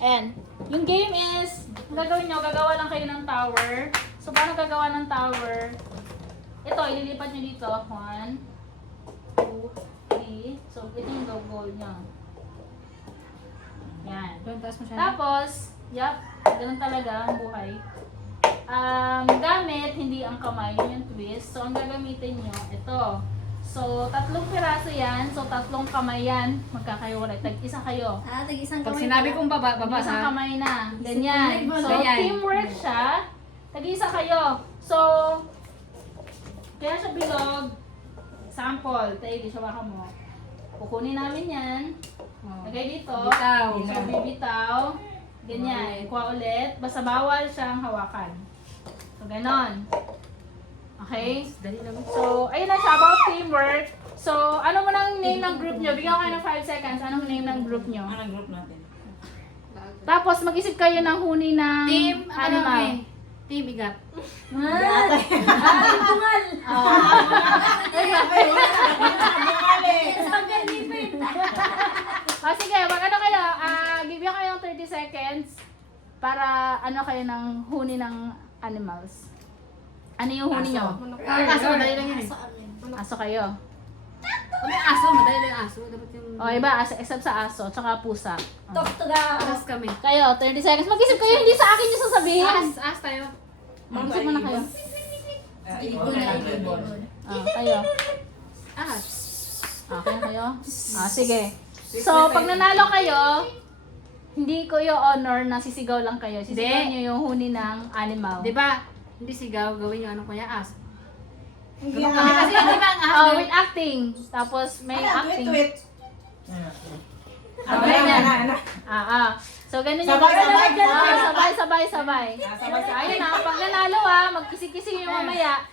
Ayan. Yung game is, ang gagawin nyo, gagawa lang kayo ng tower. So, paano gagawa ng tower? Ito, ililipat nyo dito. 1, 2, 3. So, ito yung goal nyo. Yan. Tapos, ganun talaga ang buhay. Gamit, hindi ang kamay, yun yung twist. So, ang gagamitin nyo, ito. So, 3 piraso yan. So, 3 kamay yan. Magkakahiwalay. Tag-isa kayo. Tag-isang Pag kamay. sinabi kong baba Isang ha. kamay na. Ganyan. So, Ganyan. teamwork siya. Tag-isa kayo. So, kaya siya bilog. Sample. Tayo, di siya baka mo. Kukunin namin yan. Lagay dito. Bitaw. So, bibitaw. Ganyan. Kuha ulit. Basta bawal siyang hawakan. So, ganon. Okay? Dali lang. So, ayun na siya about teamwork. So, ano mo nang name ng group nyo? Bigyan ko kayo ng 5 seconds. Anong name ng group nyo? Anong group natin? Tapos, mag-isip kayo ng huni ng Team, animal. Team Igat. Tungal! Sige, mag-ano kayo? Bibigyan kayo ng 30 seconds para ano kayo ng huni ng animals. Ano yung huni nyo? Aso, madali lang yun eh. Aso kayo. Aso, madali lang yung aso. Dapat yung... O, iba, except sa aso, tsaka pusa. Toktuga! Aras kami. Kayo, 30 seconds. Mag-isip kayo, hindi sa akin yung sasabihin. As tayo. Mag-isip muna kayo. Ibon na ibon. Kayo. As. Okay na kayo? Sige. So, pag nanalo kayo, hindi ko yung honor na sisigaw lang kayo. Sisigaw Hindi. nyo yung huni ng animal. Di ba? Hindi sigaw, gawin yung ano kuya, as. Hindi Kasi di ba ang as? Oh, with acting. Tapos may acting. Tweet. Ganyan. So, ganun yung Sabay. sabay. Ayun na, pag nanalo magkisi-kisi yung mamaya.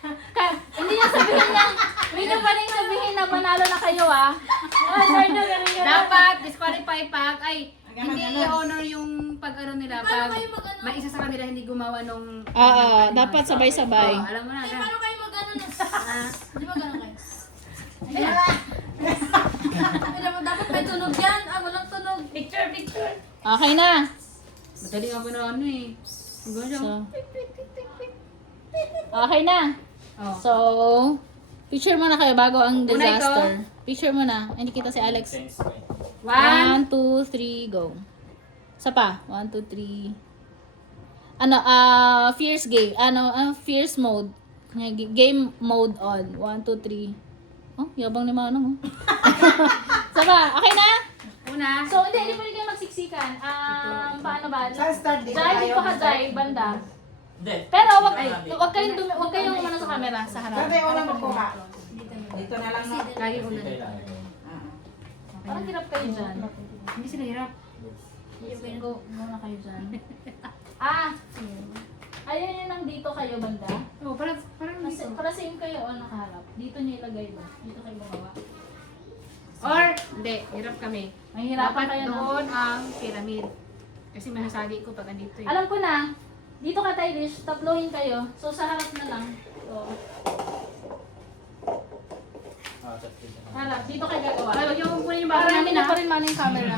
Hindi niya sabihin na, hindi niyo pa rin sabihin na manalo na kayo ganun. Dapat disqualify pag ay hindi i-honor yung pag-ano nila pag may isa sa kanila hindi gumawa nung dapat sabay-sabay. alam mo na. Paano kayo mag-ano na? Di ba gano'n kayo? Ayan. Dapat may tunog yan. Walang tunog. Picture. Okay na. Madali nga ba na ano eh. Gano'n. So, okay na. Oh. So, picture muna kayo bago ang Una disaster. Picture muna. Hindi kita si Alex. 1, 2, 1, 3, go. Isa pa. 1, 2, 3. Fierce game. Fierce mode. Game mode on. 1, 2, 3. Oh, yabang ni Manong. Isa pa. Okay na? una. So, hindi pa rin kayo magsiksikan. Paano ba? Saan start dito? Dive, dito ka dive, banda. Pero wag kayong umano sa camera, sa harap. Saan tayo una magkuha? Dito na lang, no? Lagi una. Parang hirap kayo dyan. Hindi sila hirap. Go muna kayo dyan. Ayun yung nandito kayo, banda. Oh, parang dito. Para same kayo o nakaharap. Dito nyo ilagay ba? Dito kayo gumawa. Or, hindi, hirap kami. Mahihirapan Dapat kayo na. doon ang pyramid. Kasi mahasagi ko pag andito eh. Alam ko na, dito ka Tyrish, tatlohin kayo. So sa harap na lang. So, harap, dito kayo gagawa. Ay, wag yung kunin yung Para bago namin namin na pa rin man yung camera.